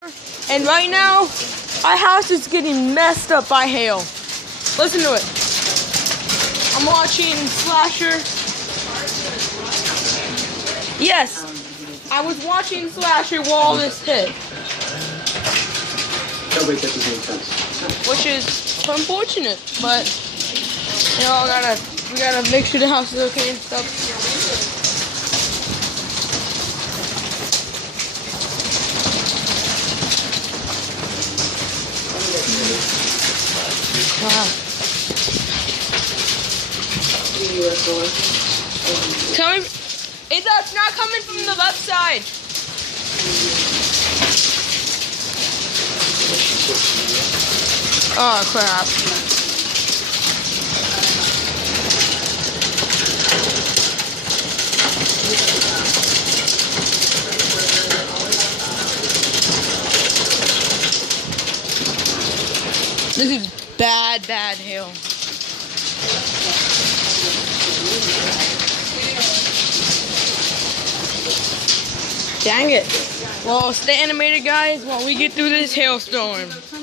And right now, our house is getting messed up by hail. Listen to it. I'm watching Slasher. Yes, I was watching Slasher while this hit. Which is unfortunate, but you know, we gotta make sure the house is okay and stuff. Wow. Tell me, it's not coming from the left side. Oh crap. This is bad hail. Dang it. Well, stay animated, guys, while we get through this hailstorm.